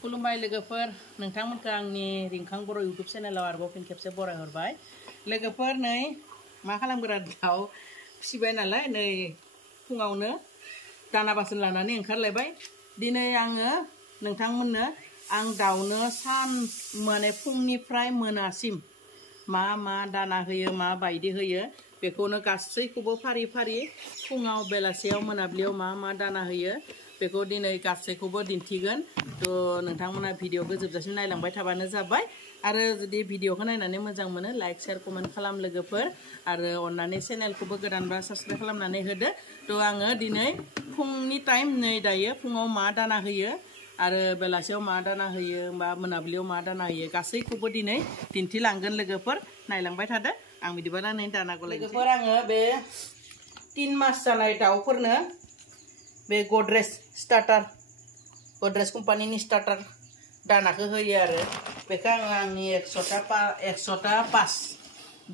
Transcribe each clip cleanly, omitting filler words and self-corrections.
खुलुमबाय लोगोफोर नोंथांमोनखौ आंनि रिंखां बर' इउट्युब चेनेलाव आरोबाव फिन खेबसे बरायहरबाय लोगोफोर नै मा खालामग्रा दाउ फिसिबाय नालाय नै फुङावनो दाना बासन लानानै ओंखारलायबाय दिनै आङो नोंथांमोननो आं दाउनो सान माने फुंनिफ्राय मोनासिम मा मा दाना होयो मा बायदि होयो बेखौनो गासैखौबो फारि फारि फुङाव बेलासेयाव मोनाब्लियाव मा मा दाना होयो बेखौ दिनै गासैखौबो दिन्थिगोन तो नोंथांमोना भिडिअखौ जोबजासिम नायलांबाय थाबानो जाबाय आरो जुदि भिडिअखौ नायनानै मोजां मोनो लाइक शेयार कमेन्ट खालाम लोगोफोर आरो अन्नानै चेनेलखौबो गोदानबा साबस्क्राइब खालामनानै होदो तो आङो दिनै फुंनि टाइम नै दायो फुङाव मा दाना होयो आरो बेलासेयाव मा दाना होयो बा मोनाबिलियाव मा दाना होयो गासैखौबो दिनै दिन्थिलांगोन लोगोफोर नायलांबाय थादो आं बिदिबा नै दाना गलाय लोगोफोर आङो बे 3 मास जानाय दाउफोरनो बे गद्रेज स्टार्टार गद्रेज कम्पानिनि स्टार्टार दानाखौ होयो आरो बेखौ आङो आंनि 100टा पास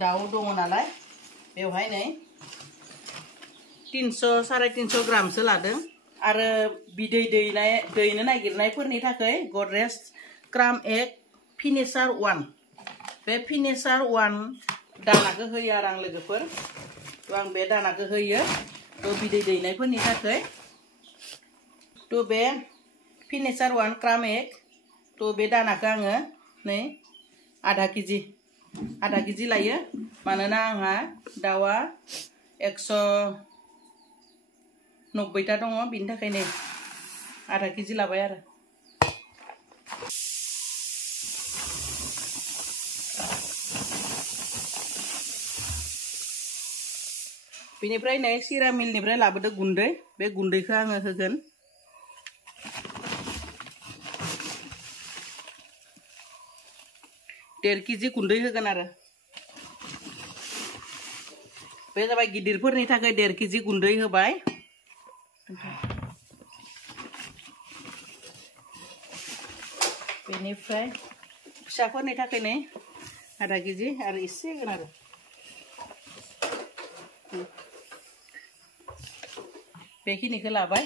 दाउ दङ नालाय बेवहाय नै 300-350 ग्रामसो लादों आरो बिदै दैनो नागिरनायफोरनि थाखाय गद्रेज क्राम एग फिनिशार 1 बे फिनिशार 1 दानाखौ होयो आरो आं लोगोफोर तो आं बे दानाखौ होयो तो बिदै दैनायफोरनि थाखाय तो बे फिनिशार 1 क्राम एग तो बे दानाखौ आङो नै आधा केजि लायो मानोना आंहा दाउआ 190टा दङ बिनि थाखायनो आधा केजि लाबाय आरो बिनिफ्राय नै सिरा मिलनिफ्राय लाबोदो गुन्दै बे गुन्दैखौ आङो होगोन डेढ़ केजि गुन्दै होगोन आरो बे जाबाय गिदिरफोरनि थाखाय 1.5 केजि गुन्दै होबाय बेनिफ्राय फिसाफोरनि थाखाय नै आधा केजि आरो एसे होगोन आरो बेखिनिखौ लाबाय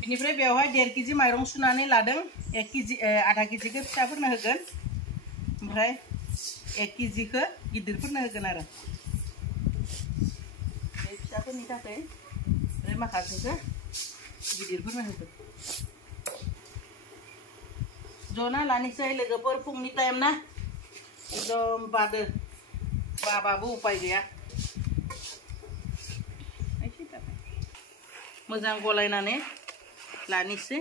बिनिफ्राय बेवहाय 1.5 केजि माइरं सुनानै लादों 1 केजि आधा केजिखौ फिसाफोरनो होगोन ओमफ्राय 1 केजिखौ गिदिरफोरनो होगोन आरो बे फिसाफोरनि थाखाय ओमफ्राय माखासेखौ गिदिरफोरनो होगोन जना लानोसै लोगोफोर फुंनि टाइम ना एकदम बाबाबो उपाय गैया मोजां गलायनानै लानोसै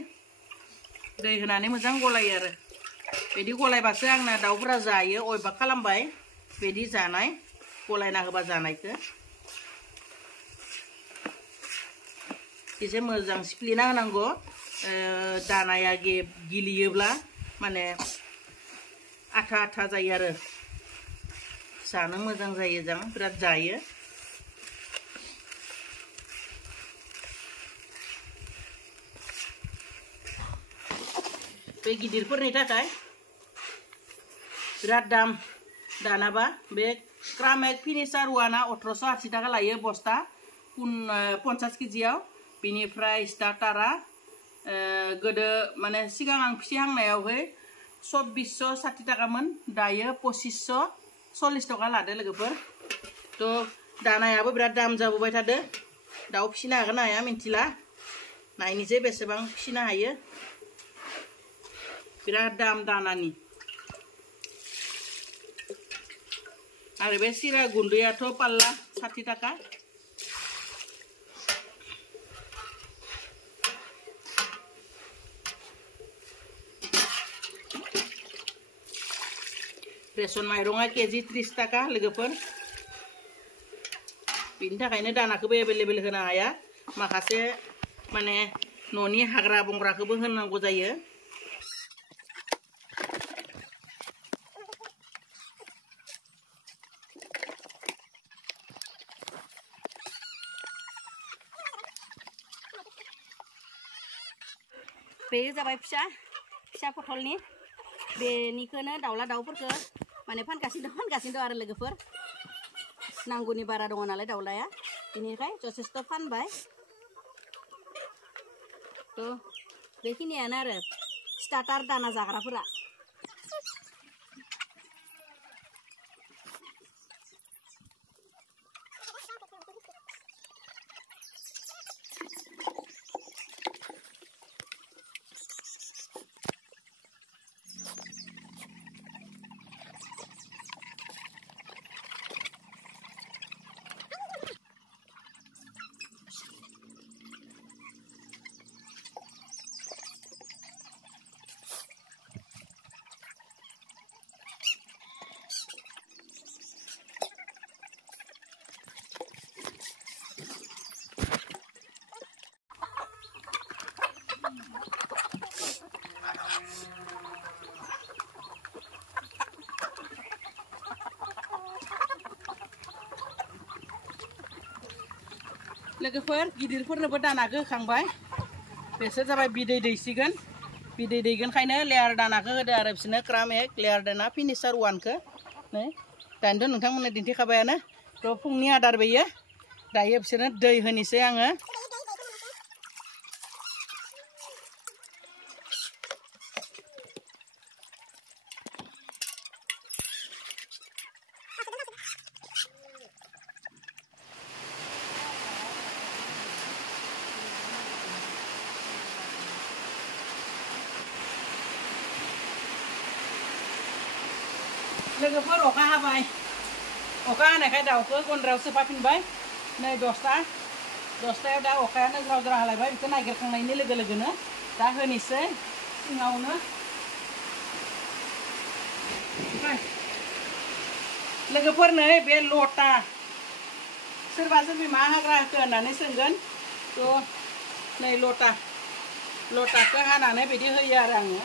दै होनानै मोजां गलायो आरो बिदि गलायबासो आंना दाउफोरा जायो अयबाक खालामबाय बिदि जानाय गलायना होबा जानायखौ एसे मोजां सिफ्लेना होनांगौ दानाया गिलियोब्ला माने आथा आथा जायो आरो जानो मोजां जायो जों बिराद जायो बे गिदिरफोरनि थाखाय बिराद दाम दानाबा बे क्राम एग फिनिशार 1 1880 टाका लायो बस्ता 50 केजियाव बिनिफ्राय स्टार्टारा गोदो माने सिगां आं फिसिहांनायावहाय 2460 टाकामोन दायो 2540 टाका लादो लोगोफोर तो दानायाबो बिराद दाम जाबोबाय थादो दाउ फिसिनो हागोन ना हाया मिन्थिला नायनोसै बेसेबां फिसिनो हायो बिराद दाम दानानि आरो बे सिरा गुन्दैयाथ' पाल्ला 60 टाका रेशन माइरंआ केजि 30 टाका लोगोफोर बिनि थाखायनो दानाखौबो एभेलेबेल होनो हाया माखासे माने न'नि हाग्रा बंग्राखौबो होनांगौ जायो बे जाबाय फिसा पटलनि बेनिखौनो दाउला दाउफोरखौ माने फानगासिनो दं आरो लोगोफोर नांगौनि बारा दङ नालाय दाउलाया बेनिखाय जथेस्थ फानबाय तो बेखिनियानो आरो स्टार्टार दाना जाग्राफोरा लोगोफोर गिदिरफोरनोबो दानाखौ होखांबाय बेसोर जाबाय बिदै दैसिगोन बिदै दैगोनखायनो लेयार दानाखौ होदो आरो बिसोरनो क्राम एक लेयार दाना फिनिशार वानखौ नै दानिथ' नोंथांमोननो दिन्थिखाबायानो थ' फुंनि आदार बेयो दायो बिसोरनो दै होनोसै आङो लोगोफोर अखा हाबाय अखा हानायखाय दाउखौ गन्द्रायाव सोफाफिनबाय नै दसथायाव दा अखायानो ज्राव ज्राव हालायबाय बेखौ नागिरखांनायनि लोगो लोगोनो दा होनोसै सिङावनो लोगोफोर नै बे लटा सोरबा सोरबि मा हाग्रा होखो होननानै सोंगोन थ' नै लटाखौ हानानै बिदि होयो आरो आङो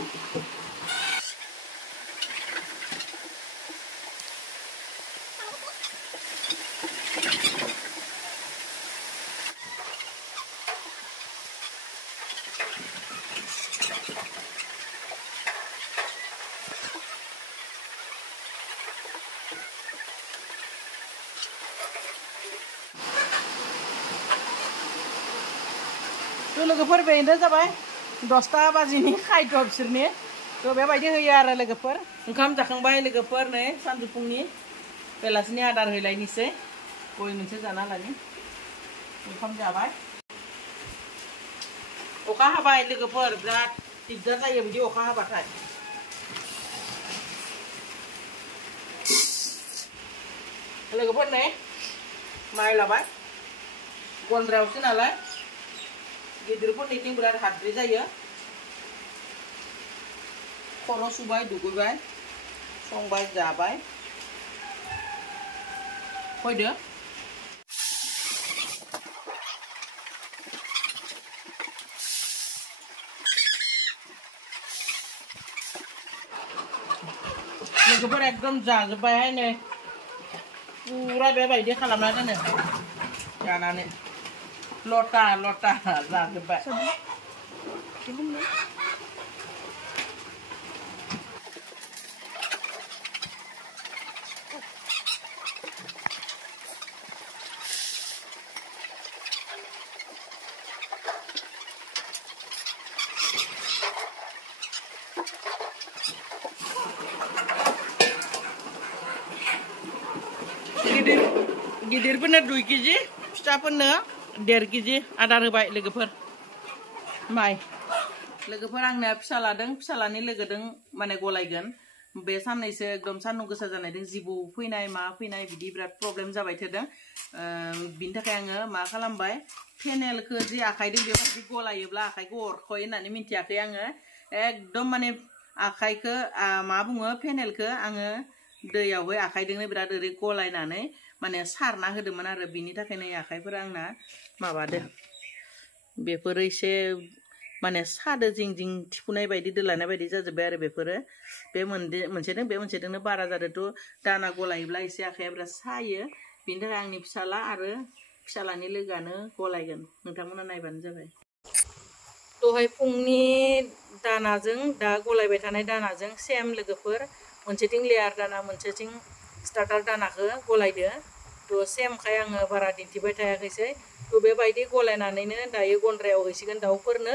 थ' लोगोफोर बेनो जाबाय 10ता बाजिनि खायद' बिसोरनि थ' बेबायदि होयो आरो लोगोफोर ओंखाम जाखांबाय लोगोफोर नै सानजौफुंनि बेलासिनि आदार हैलायनोसै गय मोनसे जाना लानि ओंखाम जाबाय अखा हाबाय लोगोफोर बिराद दिगदार जायो बिदि अखा हाबाथाय लोगोफोर नै माइ लाबाय गन्द्रायावसो नालाय गिदिरफोरनिथिं बिराद हाद्रि जायो खर' सुबाय दुगैबाय संबाय जाबाय फैदो लोगोफोर एकदम जाजोब्बायहाय नै पुरा बेबायदि खालामना दोनो जानानै लटा जाजोब्बाय गिदिरफोरनो 2 केजि फिसाफोरनो 1.5 केजि आदार होबाय लोगोफोर माइ लोगोफोर आंनो फिसा लादों फिसालानि लोगोदों माने गलायगोन बे साननैसो एकदम सान्दुं गोसा जानायदों जिबौ फैनाय मा फैनाय बिदि बिराद प्रब्लेम जाबाय थादों बिनि थाखाय आङो मा खालामबाय फेनेलखौ जे आखाइजों बेबायदि गलायोब्ला आखाइखौ अरख'यो होननानै मिन्थियाखै आङो एकदम माने आखाइखौ मा बुङो फेनेलखौ आङो दैयावहाय आखाइजोंनो बिराद ओरै गलायनानै माने सारना होदोंमोन आरो बिनि थाखायनो आखाइफोरा आंना माबादो बेफोरो एसे माने सादो जिं जिं थिफुनाय बायदि दोलानाय बायदि जाजोब्बाय आरो बेफोरो बे मोनसेजों बे मोनसेजोंनो बारा जादोंथ' दाना गलायोब्ला एसे आखाइया बिराद सायो बिनि थाखाय आंनि फिसाला आरो फिसालानि लोगोआनो गलायगोन नोंथांमोना नायबानो जाबाय दहाय फुंनि दानाजों दा गलायबाय थानाय दानाजों सेम लोगोफोर मोनसेथिं लेयार दाना मोनसेथिं स्टार्टार दानाखौ गलायदो थ' सेमखाय आङो बारा दिन्थिबाय थायाखैसै थ' बेबायदि गलायनानैनो दायो गन्द्रायाव हैसिगोन दाउफोरनो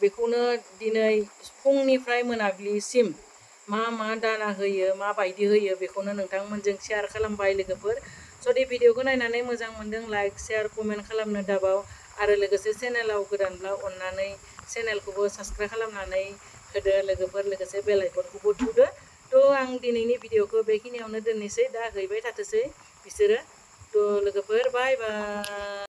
बेखौनो दिनै फुंनिफ्राय मोनाबिलिसिम मा दाना होयो माबायदि होयो बेखौनो नोंथांमोनजों शेयार खालामबाय लोगोफोर। जुदि भिडिअखौ नायनानै मोजां मोनदों लाइक शेयार कमेन्ट खालामनो दाबाव आरो लोगोसे चेनेलाव गोदानब्ला अननानै चेनेलखौबो साबस्क्राइब खालामनानै होदो लोगोफोर, लोगोसे बेल आइकनखौबो थुदो। थ' आं दिनैनि भिडिअखौ बेखिनियावनो दोननोसै, दा हैबाय थाथोंसै बिसोरो। थ' लोगोफोर बाय बाय।